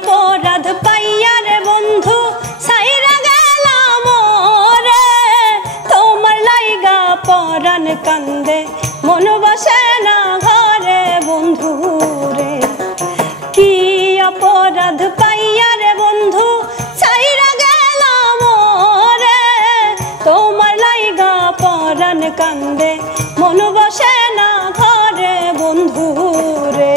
অপরাধ পাইয়া রে বন্ধু সাইরা গেলাম রে, তোমার লাইগা পরাণ কান্দে মন বসে না ঘরে বন্ধু রে। কি অপরাধ পাইয়া রে বন্ধু সাইরা গেলাম রে, তোমার লাইগা পরাণ কান্দে মন বসে না ঘরে বন্ধু রে।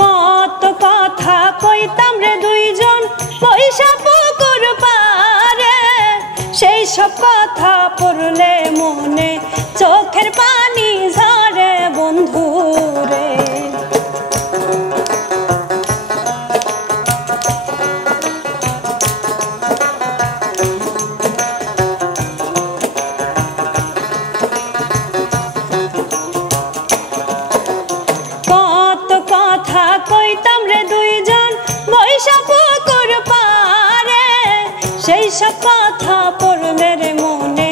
কত কথা কইতাম রে দুইজন পয়সা পুকুর পারে, সেই সব কথা পড়লে মনে চোখের পানি ঝরে বন্ধু রে। কত কথা কইতাম রে দুইজন বৈশা পুকুর পারে, সেই সব কথা পড়লে রে মনে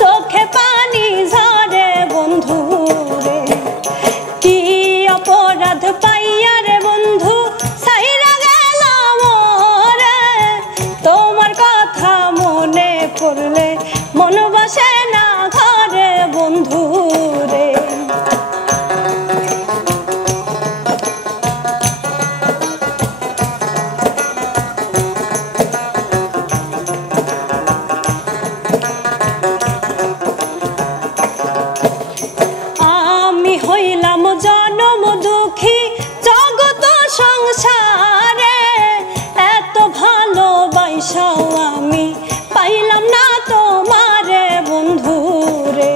চোখে পানি ঝরে বন্ধু রে। কি অপরাধ পাইয়া রে বন্ধু সাইরা গেলাম রে, তোমার কথা মনে পড়লে মন বসে না ঘরে বন্ধু রে। আমি হইলাম জনম দুঃখী জগত সংসারে, এত ভালোবাসাও আমি পাইলাম না তোমারে বন্ধু রে।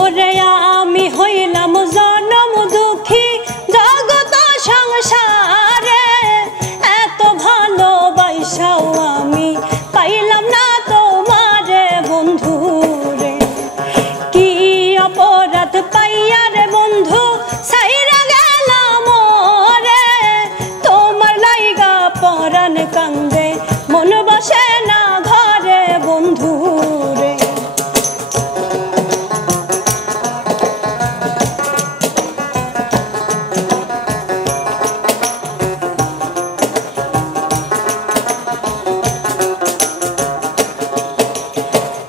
ওরে আমি হইলাম জনম দুঃখী জগত সংসারে, এত ভালোবাসাও আমি পাইলাম না তোমারে বন্ধু রে। কি অপরাধ পাইয়া রে বন্ধু সাইরা গেলাম রে, তোমার লাইগা পরাণ কান্দে মন বসে না ঘরে বন্ধু রে।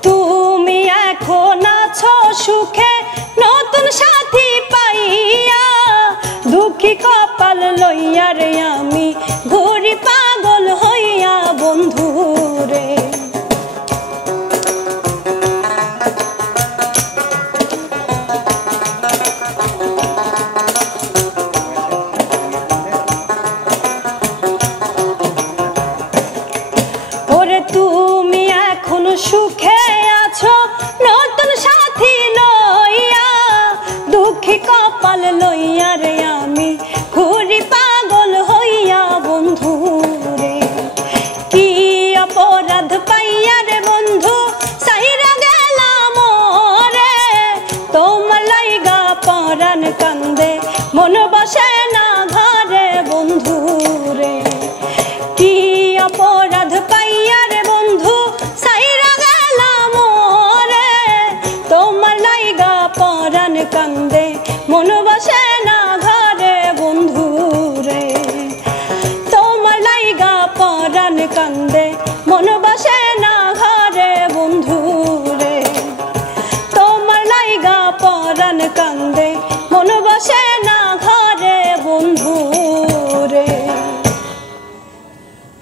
তুমি এখন আছো সুখে নতুন সাথী পাইয়া, দুঃখী কপাল লইয়া রে আমি ঘুরি পাগল হইয়া বন্ধু রে। ওরে তুমি এখন সুখে আছো নতুন সাথী লইয়া, দুঃখী কপাল লইয়া রে আমি ঘুরি পাগল হইয়া বন্ধু রে। কি অপরাধ পাইয়া রে বন্ধু সাইরা গেলাম রে, তোমার লাইগা পরাণ কান্দে মন বসে না ঘরে বন্ধু রে। কি অপরাধ পাইয়া রে বন্ধু সাইরা গেলাম রে, তোমার লাইগা পরাণ কান্দে মন বসে না ঘরে বন্ধু রে। তোমার লাইগা পরাণ কান্দে মন বসে না ঘরে বন্ধু রে, তোমার লাইগা পরাণ কান্দে